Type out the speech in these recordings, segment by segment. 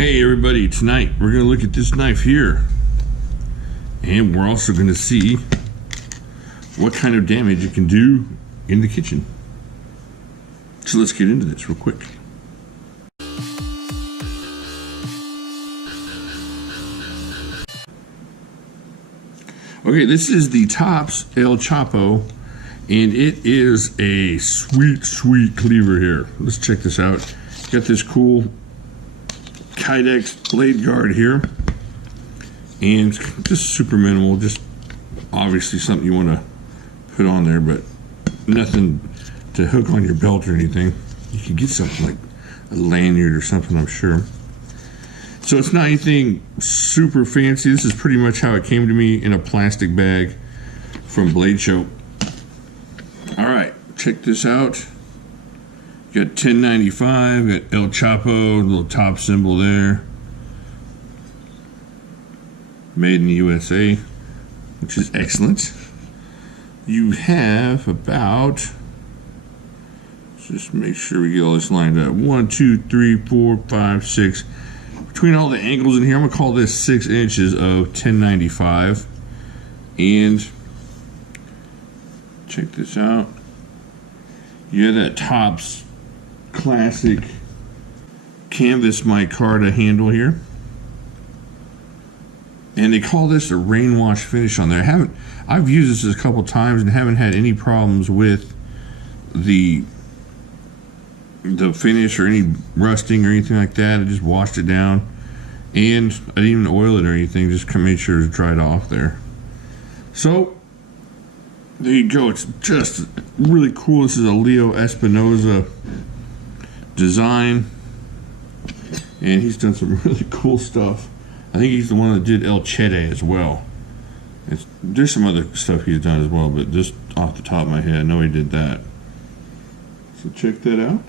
Hey everybody, tonight we're going to look at this knife here, and we're also going to see what kind of damage it can do in the kitchen. So let's get into this real quick. Okay, this is the Tops El Chappo, and it is a sweet cleaver here. Let's check this out. Got this cool Kydex blade guard here, and just super minimal, just obviously something you want to put on there, but nothing to hook on your belt or anything. You could get something like a lanyard or something, I'm sure. So it's not anything super fancy. This is pretty much how it came to me in a plastic bag from Blade Show. Alright, check this out. Got 1095, got El Chappo, little top symbol there. Made in the USA, which is excellent. You have about, let's just make sure we get all this lined up. 1, 2, 3, 4, 5, 6. Between all the angles in here, I'm gonna call this 6 inches of 1095. And check this out. You have that Tops classic canvas micarta handle here, and they call this a rain wash finish on there. I've used this a couple times and haven't had any problems with the finish or any rusting or anything like that. I just washed it down, and I didn't even oil it or anything, just made sure it's dried off there. So there you go. It's just really cool. This is a Leo Espinosa design, and he's done some really cool stuff. I think he's the one that did El Chede as well. There's some other stuff he's done as well, but just off the top of my head, I know he did that. So check that out.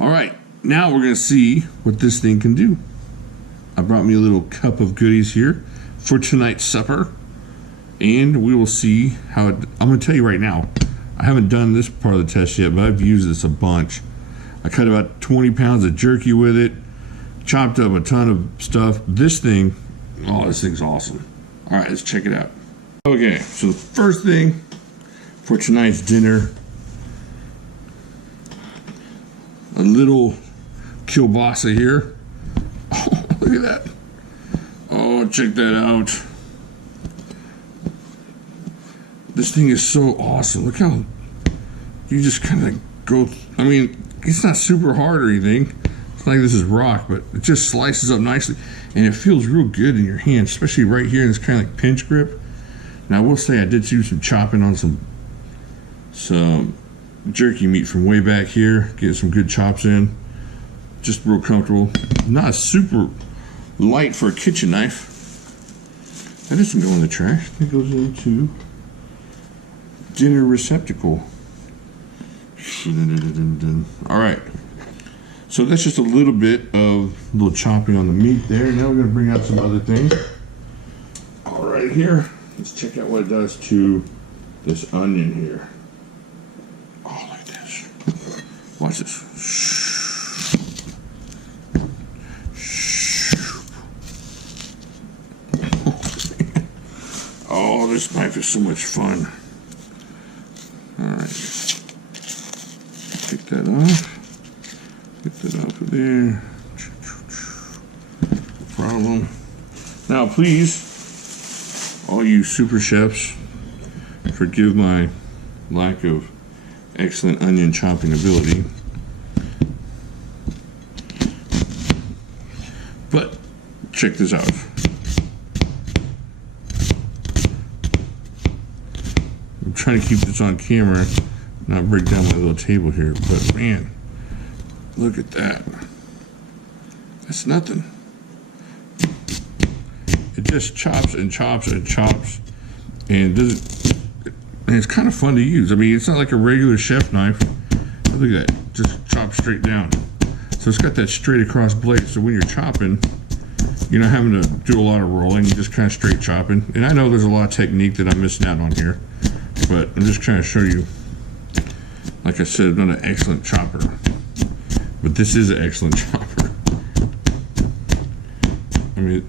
Alright, now we're going to see what this thing can do. I brought me a little cup of goodies here for tonight's supper, and we will see how it... I'm going to tell you right now, I haven't done this part of the test yet, but I've used this a bunch. I cut about 20 pounds of jerky with it, chopped up a ton of stuff. This thing, oh, this thing's awesome. All right, let's check it out. Okay, so the first thing for tonight's dinner, a little kielbasa here. Oh, look at that. Oh, check that out. This thing is so awesome. Look how you just kind of go, I mean, it's not super hard or anything. It's not like this is rock, but it just slices up nicely, and it feels real good in your hand, especially right here in this kind of like pinch grip. Now I will say I did do some chopping on some jerky meat from way back here, get some good chops in. Just real comfortable. Not super light for a kitchen knife. That doesn't go in the trash. It goes into dinner receptacle. Alright, so that's just a little bit of little chopping on the meat there. Now we're going to bring out some other things. Alright, here, let's check out what it does to this onion here. Oh, look at this. Watch this. Oh, this knife is so much fun. Alright. Take that off. Get that off of there. No problem. Now, please, all you super chefs, forgive my lack of excellent onion chopping ability. But check this out. I'm trying to keep this on camera, not break down my little table here, but man, look at that. That's nothing. It just chops and chops and chops, and it's kind of fun to use. I mean, it's not like a regular chef knife. Look at that, just chop straight down. So it's got that straight across blade, so when you're chopping, you're not having to do a lot of rolling, you're just kind of straight chopping. And I know there's a lot of technique that I'm missing out on here, but I'm just trying to show you. Like I said, I'm not an excellent chopper, but this is an excellent chopper. I mean,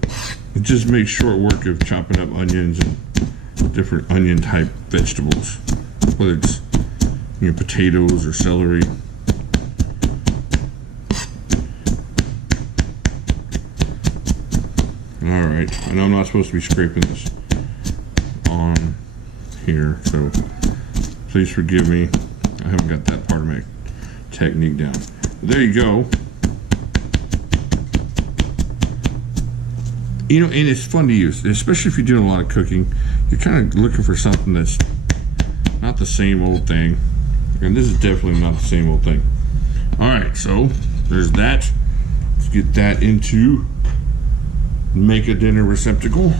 it just makes short work of chopping up onions and different onion type vegetables, whether it's, you know, potatoes or celery. All right, I know I'm not supposed to be scraping this on here, so please forgive me. I haven't got that part of my technique down. But there you go. You know, and it's fun to use, especially if you're doing a lot of cooking. You're kind of looking for something that's not the same old thing. And this is definitely not the same old thing. All right, so there's that. Let's get that into make a dinner receptacle.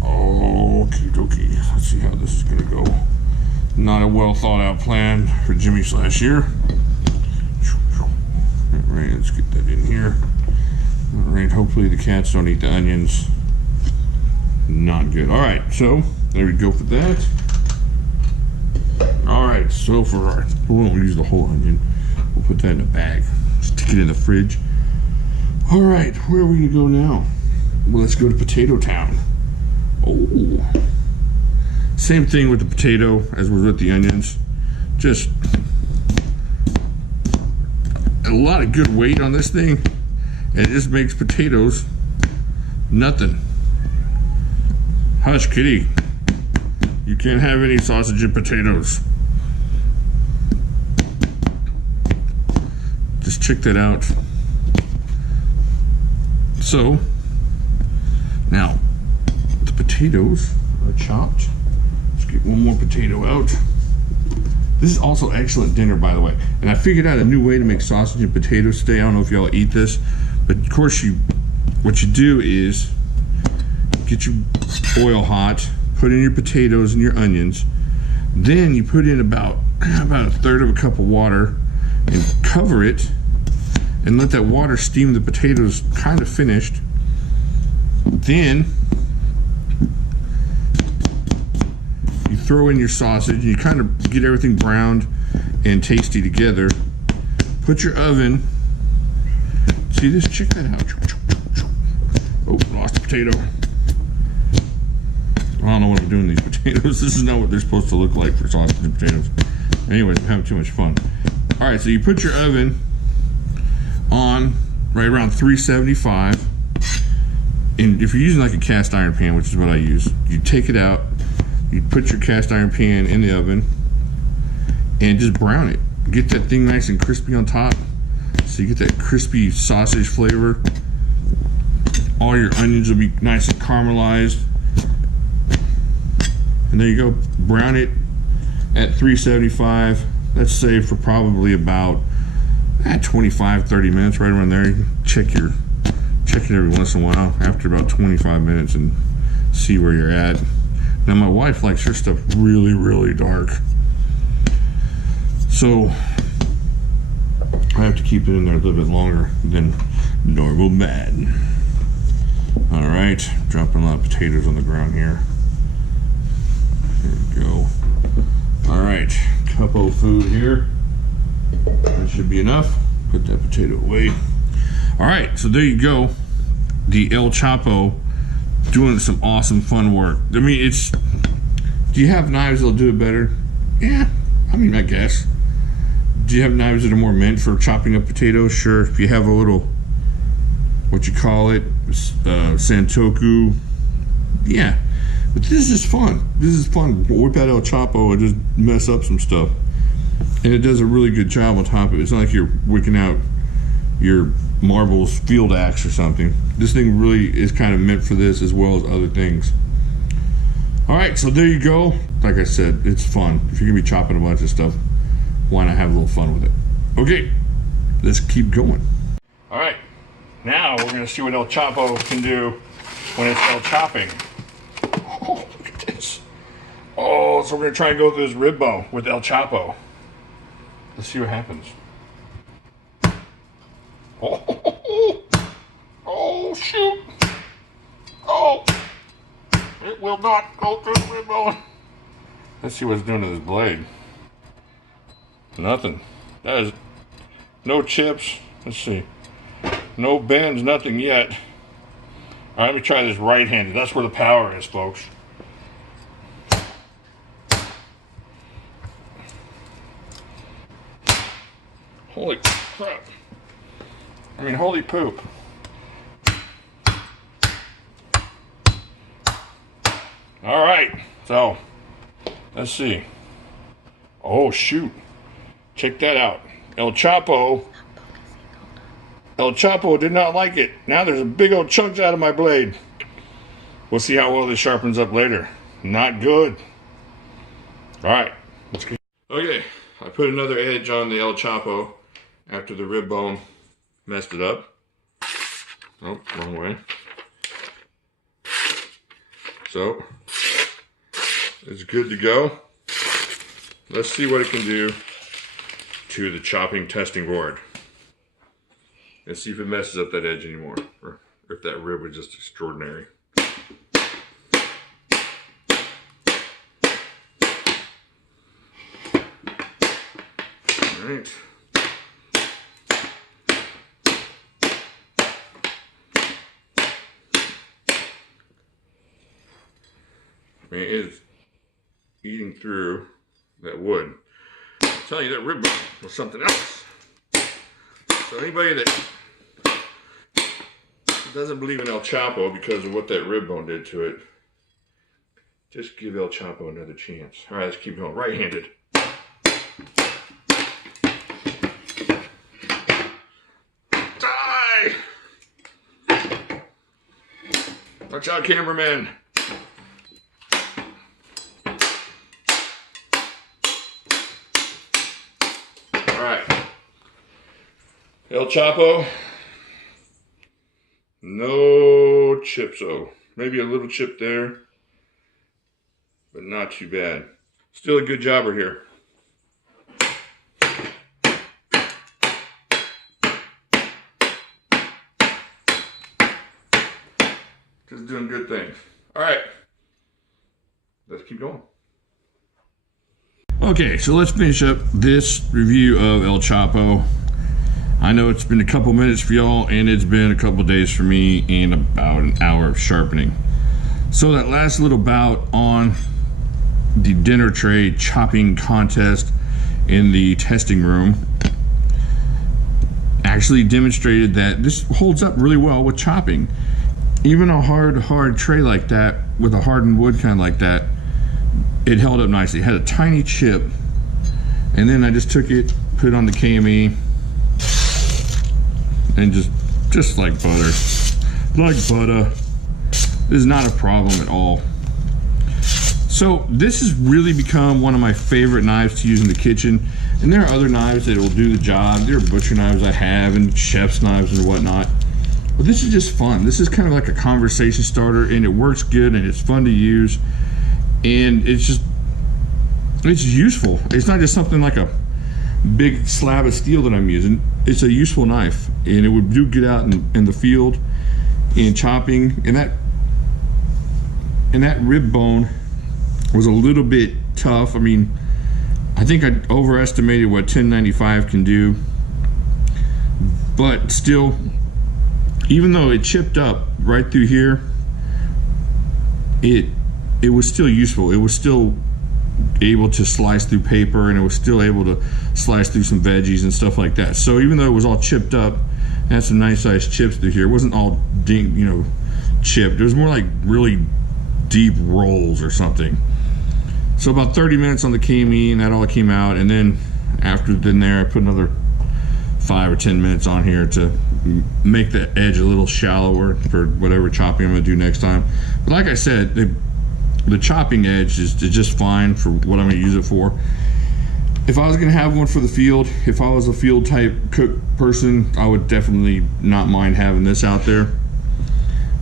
Okie dokie. Let's see how this is gonna go. Not a well thought out plan for Jimmy Slash here. All right, let's get that in here. All right, hopefully the cats don't eat the onions. Not good. All right, so there we go for that. All right, so for our, we won't use the whole onion. We'll put that in a bag. Stick it in the fridge. All right, where are we gonna go now? Well, let's go to Potato Town. Oh, same thing with the potato as was with the onions. Just a lot of good weight on this thing, and it just makes potatoes nothing. Hush, kitty. You can't have any sausage and potatoes. Just check that out. So, now, the potatoes are chopped. Let's get one more potato out. This is also excellent dinner, by the way. And I figured out a new way to make sausage and potatoes today. I don't know if y'all eat this, but of course what you do is get your oil hot, put in your potatoes and your onions, then you put in about a third of a cup of water and cover it and let that water steam the potatoes kind of finished. Then you throw in your sausage and you kind of get everything browned and tasty together. Put your oven, see this, check that out. Oh, lost a potato. I don't know what I'm doing with these potatoes. This is not what they're supposed to look like for sausage and potatoes. Anyways, I'm having too much fun. All right, so you put your oven on right around 375. And if you're using like a cast iron pan, which is what I use, you take it out, you put your cast iron pan in the oven and just brown it. Get that thing nice and crispy on top. So you get that crispy sausage flavor. All your onions will be nice and caramelized. And there you go, brown it at 375. Let's say for probably about 25-30 minutes, right around there. You can check it every once in a while after about 25 minutes and see where you're at. Now my wife likes her stuff really, really dark, so I have to keep it in there a little bit longer than normal bad. All right, dropping a lot of potatoes on the ground here. There we go. All right, Chappo food here. That should be enough. Put that potato away. All right, so there you go. The El Chappo doing some awesome fun work. I mean, it's, do you have knives that'll do it better? Yeah, I mean, I guess. Do you have knives that are more meant for chopping up potatoes? Sure. If you have a little, what you call it, Santoku, yeah. But this is fun. This is fun. Whip out El Chappo and just mess up some stuff. And it does a really good job on top of it. It's not like you're wicking out your marbles field axe or something. This thing really is kind of meant for this as well as other things. All right, so there you go. Like I said, it's fun. If you're gonna be chopping a bunch of stuff, why not have a little fun with it? Okay, let's keep going. All right, now we're gonna see what El Chappo can do when it's El chopping. Oh, look at this. Oh, so we're gonna try and go through this rib bone with El Chappo. Let's see what happens. Oh, shoot. Oh, it will not go through the rib bone. Let's see what it's doing to this blade. Nothing. That is no chips. Let's see. No bends, nothing yet. All right, let me try this right-handed. That's where the power is, folks. Holy crap. I mean, holy poop. All right, so let's see. Oh, shoot. Check that out. El Chappo did not like it. Now there's a big old chunks out of my blade. We'll see how well this sharpens up later. Not good. All right, let's get. Okay, I put another edge on the El Chappo after the rib bone messed it up. Oh, wrong way. So, it's good to go. Let's see what it can do to the chopping testing board. Let's see if it messes up that edge anymore, or if that rib was just extraordinary. All right. I mean, it's eating through that wood. I'm telling you, that rib bone was something else. So anybody that doesn't believe in El Chappo because of what that rib bone did to it, just give El Chappo another chance. All right, let's keep going. Right-handed. Die! Watch out, cameraman. El Chappo, no chips, so maybe a little chip there, but not too bad. Still a good jobber here. Just doing good things. All right, let's keep going. Okay, so let's finish up this review of El Chappo. I know it's been a couple minutes for y'all, and it's been a couple days for me, and about an hour of sharpening. So that last little bout on the dinner tray chopping contest in the testing room actually demonstrated that this holds up really well with chopping. Even a hard tray like that, with a hardened wood kind like that, it held up nicely. It had a tiny chip, and then I just took it, put it on the KME, and just like butter. Like butter. This is not a problem at all. So this has really become one of my favorite knives to use in the kitchen. And there are other knives that will do the job. There are butcher knives I have and chef's knives and whatnot. But this is just fun. This is kind of like a conversation starter, and it works good and it's fun to use. And it's useful. It's not just something like a big slab of steel that I'm using. It's a useful knife, and it would do good out in the field in chopping. And that rib bone was a little bit tough. I mean, I think I overestimated what 1095 can do, but still, even though it chipped up right through here, it was still useful. It was still able to slice through paper, and it was still able to slice through some veggies and stuff like that. So even though it was all chipped up, it had some nice sized chips through here. It wasn't all chipped. It was more like really deep rolls or something. So about 30 minutes on the KME, and that all came out. And then after there, I put another 5 or 10 minutes on here to make the edge a little shallower for whatever chopping I'm gonna do next time. But like I said, the chopping edge is just fine for what I'm gonna use it for. If I was gonna have one for the field, if I was a field type cook person, I would definitely not mind having this out there.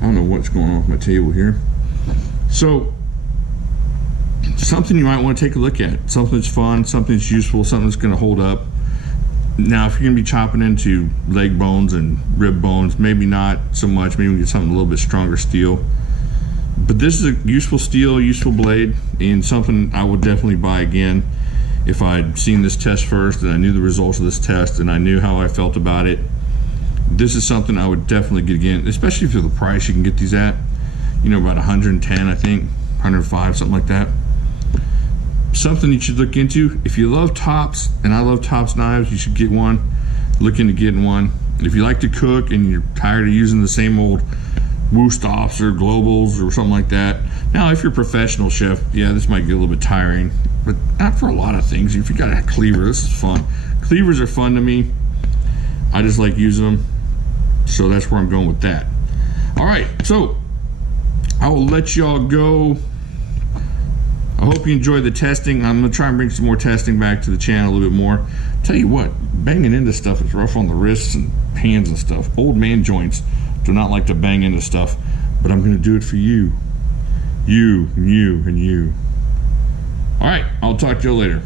I don't know what's going on with my table here. So, something you might want to take a look at. Something that's fun, something that's useful, something that's gonna hold up. Now, if you're gonna be chopping into leg bones and rib bones, maybe not so much. Maybe we get something a little bit stronger steel. But this is a useful steel, useful blade, and something I would definitely buy again if I'd seen this test first and I knew the results of this test and I knew how I felt about it. this is something I would definitely get again, especially for the price you can get these at. You know, about 110, I think, 105, something like that. Something you should look into. If you love tops, and I love tops knives, you should get one. Look into getting one. If you like to cook and you're tired of using the same old Woostops or Globals or something like that. Now, if you're a professional chef, yeah, this might get a little bit tiring, but not for a lot of things. If you got a cleaver, this is fun. Cleavers are fun to me. I just like using them, so that's where I'm going with that. All right, so I will let y'all go. I hope you enjoyed the testing. I'm gonna try and bring some more testing back to the channel a little bit more. Tell you what, banging into stuff is rough on the wrists and hands and stuff. Old man joints do not like to bang into stuff, but I'm gonna do it for you. You, and you, and you. All right, I'll talk to you later.